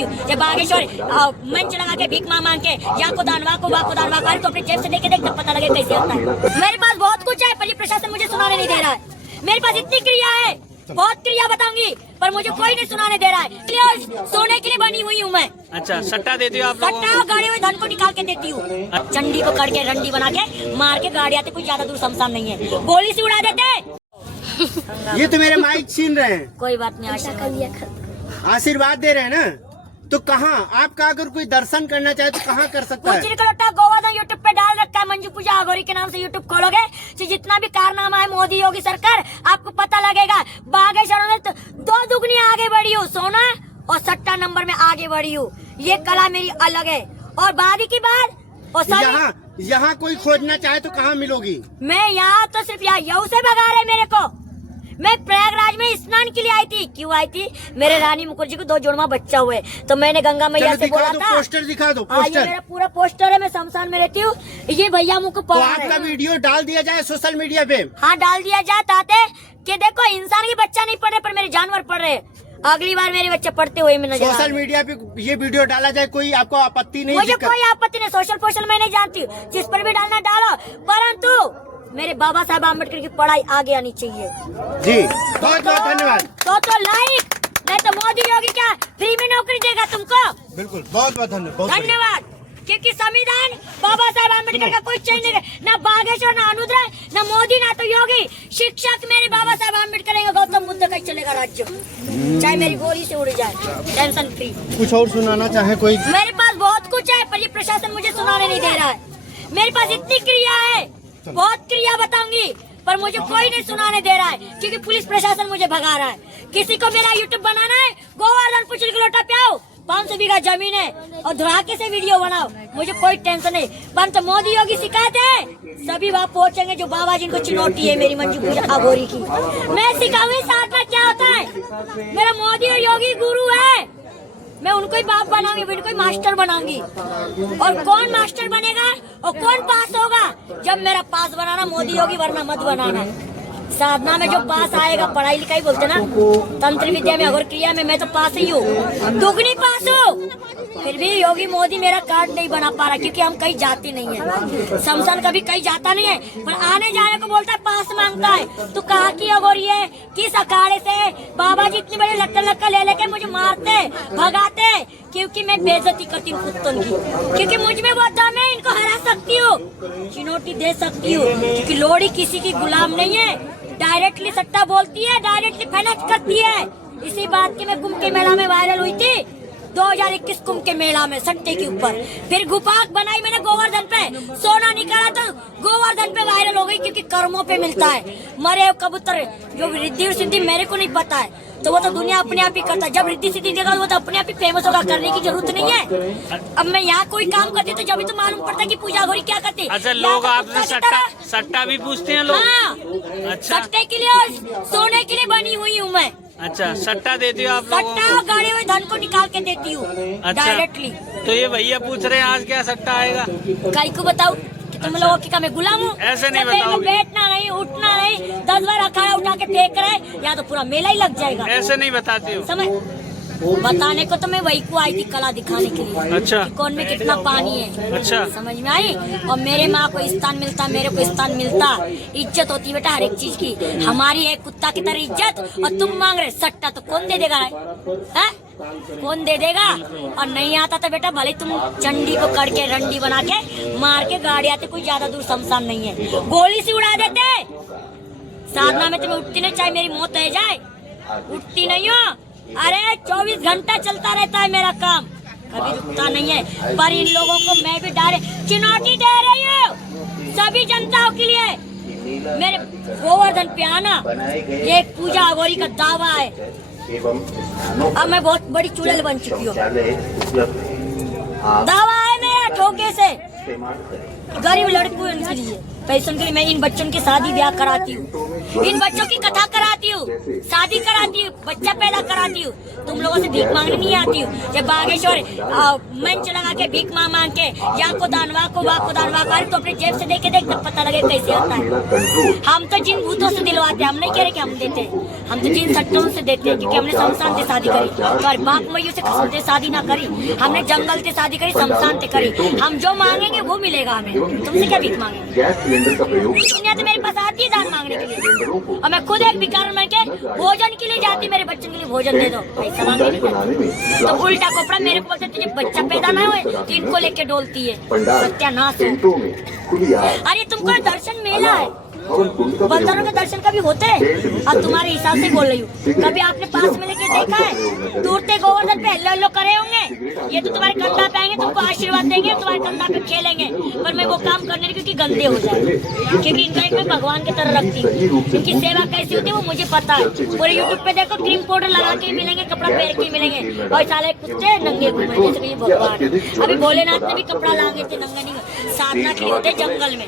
जब बागेश्वर मंच लगा के भीख मांग के या को दानवा को तो अपने जेब से देखे देख तब पता लगे कैसे होता है। मेरे पास बहुत कुछ है पर ये प्रशासन मुझे सुनाने नहीं दे रहा है। मेरे पास इतनी क्रिया है, बहुत क्रिया बताऊंगी पर मुझे कोई नहीं सुनाने दे रहा है। सोने के लिए बनी हुई हूँ मैं। अच्छा, सट्टा देती हो आप लोगों को? सट्टा गाड़ी में धन को निकाल के देती हूँ। चंडी को करके रंडी बना के मार के गाड़ी आते, कोई ज्यादा दूर शमशान नहीं है, गोली से उड़ा देते। ये तो मेरे माइक छीन रहे हैं। कोई बात नहीं, आशीर्वाद दे रहे हैं ना, तो कहाँ आपका अगर कोई दर्शन करना चाहे तो कहाँ कर सकता है? गोवर्धन यूट्यूब पे डाल रखा है, मंजू पूजा अघोरी के नाम से यूट्यूब खोलोगे तो जितना भी कारनामा है मोदी योगी सरकार आपको पता लगेगा। बागेश्वर में तो 2 दुगनी आगे बढ़ी हूँ, सोना और सट्टा नंबर में आगे बढ़ी हूँ। ये कला मेरी अलग है। और बादी की बात और यहाँ कोई खोजना चाहे तो कहाँ मिलोगी? मैं यहाँ तो सिर्फ यहाँ यऊ से भगा रहे मेरे को। मैं प्रयागराज में स्नान के लिए आई थी। क्यों आई थी? मेरे रानी मुखर्जी को 2 जुड़वा बच्चा हुए तो मैंने गंगा मैया से बोला था। पोस्टर दिखा दो, पोस्टर। ये मेरा पूरा पोस्टर है, मैं शमशान में रहती हूँ। ये भैया मुझको तो आपका वीडियो डाल दिया जाए सोशल मीडिया पे? हाँ डाल दिया जाए ताते कि देखो इंसान के बच्चा नहीं पढ़ रहे पर मेरे जानवर पढ़ रहे। अगली बार मेरे बच्चे पढ़ते हुए मैं नजर सोशल मीडिया पे ये वीडियो डाला जाए, कोई आपको आपत्ति नहीं? मुझे कोई आपत्ति नहीं। सोशल मैं नहीं जानती हूँ, जिस पर भी डालना डालो, परंतु मेरे बाबा साहब आम्बेडकर की पढ़ाई आगे आनी चाहिए। जी बहुत बहुत धन्यवाद। तो लाइक, नहीं तो मोदी योगी क्या फ्री में नौकरी देगा तुमको? बिल्कुल, बहुत बहुत धन्यवाद। क्योंकि संविधान बाबा साहब आम्बेडकर का कोई चेंज नहीं, ना बागेश्वर, ना अनुद्र, ना मोदी, ना तो योगी। शिक्षक मेरे बाबा साहब आम्बेडकर रहेंगे, गौतम बुद्ध का चलेगा राज्य, चाहे मेरी गोली से उड़ जाए, टेंशन फ्री। कुछ और सुनाना चाहे कोई? मेरे पास बहुत कुछ है पर ये प्रशासन मुझे सुनाने नहीं दे रहा है। मेरे पास इतनी क्रिया है, बहुत क्रिया बताऊंगी पर मुझे कोई नहीं सुनाने दे रहा है क्योंकि पुलिस प्रशासन मुझे भगा रहा है। किसी को मेरा यूट्यूब बनाना है, गोवर्धन पुचल की लोटा पे आओ, 500 बीघा जमीन है और धुराके से वीडियो बनाओ, मुझे कोई टेंशन नहीं। परंतु मोदी योगी शिकायत है सभी वहाँ पहुँचेंगे जो बाबा जी को चुनौती है मेरी मंजू पूजा अघोरी की। मैं सिखाऊंगी साथ में क्या होता है। मेरा मोदी और योगी गुरु है, मैं उनको ही बाप बनाऊंगी, उनको ही मास्टर बनाऊंगी। और कौन मास्टर बनेगा और कौन पास होगा? जब मेरा पास बनाना मोदी योगी, वरना मत बनाना। साधना में जो पास आएगा, पढ़ाई लिखाई बोलते ना, तंत्र विद्या में, अघोर क्रिया में मैं तो पास ही हूँ, दुगनी पास हूँ। फिर भी योगी मोदी मेरा कार्ड नहीं बना पा रहा क्योंकि हम कहीं जाते नहीं है। शमशान कभी कहीं जाता नहीं है पर आने जाने को बोलता है, पास मांगता है। तो कहा की अघोरी है, किस अखाड़े से? बाबा जी इतनी बड़ी लक्का ले लेके मुझे मारते भगाते क्योंकि मैं बेइज्जती करती हूँ कुत्तों की, क्योंकि मुझ में वो दम है, इनको हरा सकती हूँ, चुनौती दे सकती हूँ। क्योंकि लोड़ी किसी की गुलाम नहीं है, डायरेक्टली सट्टा बोलती है, डायरेक्टली फाइनेंस करती है। इसी बात की मैं कुंभ के मेला में वायरल हुई थी 2021 कुंभ के मेला में सट्टे के ऊपर। फिर गुपाक बनाई मैंने गोवर्धन पे, सोना निकाला तो गोवर्धन पे वायरल हो गई क्योंकि कर्मों पे मिलता है। मरे कबूतर जो रिद्धि और सिद्धि मेरे को नहीं पता है तो वो तो दुनिया अपने आप ही करता है। जब रिद्धि सिद्धि देगा वो तो अपने आप ही फेमस होगा, करने की जरूरत नहीं है। अब मैं यहाँ कोई काम करती तो जब भी तो मालूम पड़ता है कि पूजा अघोरी क्या करती। अच्छा, लोग आपसे सट्टा भी पूछते हैं लोग? हाँ, अच्छा, सट्टे के लिए और सोने के लिए बनी हुई हूँ मैं। अच्छा, सट्टा देती हो आप लोगों को? सट्टा गाड़ी में धन को निकाल के देती हूँ डायरेक्टली। तो ये भैया पूछ रहे हैं आज क्या सट्टा आएगा? कई को बताऊँ तुम लोगों की मैं गुलाम हूँ? ऐसे नहीं बताओगे। बैठना नहीं, उठना नहीं, 10 बार अखाड़ा उठा के फेंक रहे, या तो पूरा मेला ही लग जाएगा। ऐसे नहीं बताती हो? समझ बताने को तो मैं वही को आई थी, कला दिखाने के लिए। अच्छा, कौन में कितना पानी है। अच्छा, समझ में आई? और मेरे माँ को स्थान मिलता, मेरे को स्थान मिलता, इज्जत होती बेटा हर एक चीज की। हमारी है कुत्ता की तरह इज्जत और तुम मांग रहे सट्टा, तो कौन दे देगा? है कौन दे देगा? और नहीं आता तो बेटा भले तुम चंडी को करके रंडी बना के मार के गाड़ी आते, कोई ज्यादा दूर शमशान नहीं है, गोली से उड़ा देते। साधना में तुम्हें उठती नहीं, चाहे मेरी मौत हो जाए, उठती नहीं हो। अरे 24 घंटा चलता रहता है मेरा काम, कभी रुकता नहीं है। पर इन लोगों को मैं भी डायरेक्ट चुनौती दे रही हूँ सभी जनताओं के लिए। मेरे गोवर्धन पे आना ये एक पूजा अघोरी का दावा है। अब मैं बहुत बड़ी चुड़ैल बन चुकी हूँ, दावा है मेरा ठोके से। गरीब लड़कों के लिए, पैसों के लिए मैं इन बच्चों की शादी ब्याह कराती हूँ। इन बच्चों की कथा कराती हूँ, शादी कराती हूँ, बच्चा पैदा कराती हूँ। तुम लोगों से भीख मांगने नहीं आती हूँ। जब बागेश्वर मंच लगा के भीख मांग के या को दानवा को अरे तो अपने जेब से देके देख, तब पता लगे कैसे होता है। हम तो जिन भूतों से दिलवाते हैं, हम नहीं कह रहे कि हम देते हैं, हम तो जिन सट्टों से देते हैं, क्योंकि हमने शमशान से शादी करी और बाप मैयों से कसम से शादी ना करी, हमने जंगल से शादी करी, शमशान से करी। हम जो मांगेंगे वो मिलेगा हमें, तुमसे क्या भीख मांगेंगे? दुनिया तो मेरे पास आती है दान मांगने के लिए, और मैं खुद एक भिखारी बन के भोजन के लिए जाती, मेरे बच्चों के लिए भोजन दे दो, पैसा मांगने नहीं जाती। तो उल्टा कपड़ा मेरे को बोलते तुझे बच्चा पैदा ना हो तो इनको लेके डोलती है, सत्यानाश हो। अरे तुमको दर्शन मेला है, बंदरों के दर्शन कभी होते हैं? अब तुम्हारे हिसाब से बोल रही हूँ, कभी आपने पास में लेके देखा है? दूरते गोवर्धन पे हेलो करे होंगे, ये तो तुम्हारे कंधा पे आएंगे, तुमको आशीर्वाद देंगे, तुम्हारे कंधा पे खेलेंगे, पर मैं वो काम करने नहीं, क्योंकि गंदे हो जाए, क्योंकि इनका एक मैं भगवान की तरह रखती हूँ। इनकी सेवा कैसी होती है वो मुझे पता है। पूरे यूट्यूब पे देखो, क्रीम पाउडर लगा के मिलेंगे, कपड़ा पहन के मिलेंगे, और साले कुत्ते नंगे घूमे जैसे कि भगवान। अभी भोलेनाथ ने भी कपड़ा लागे थे, नंगा नहीं, साधना के लिए होते जंगल में।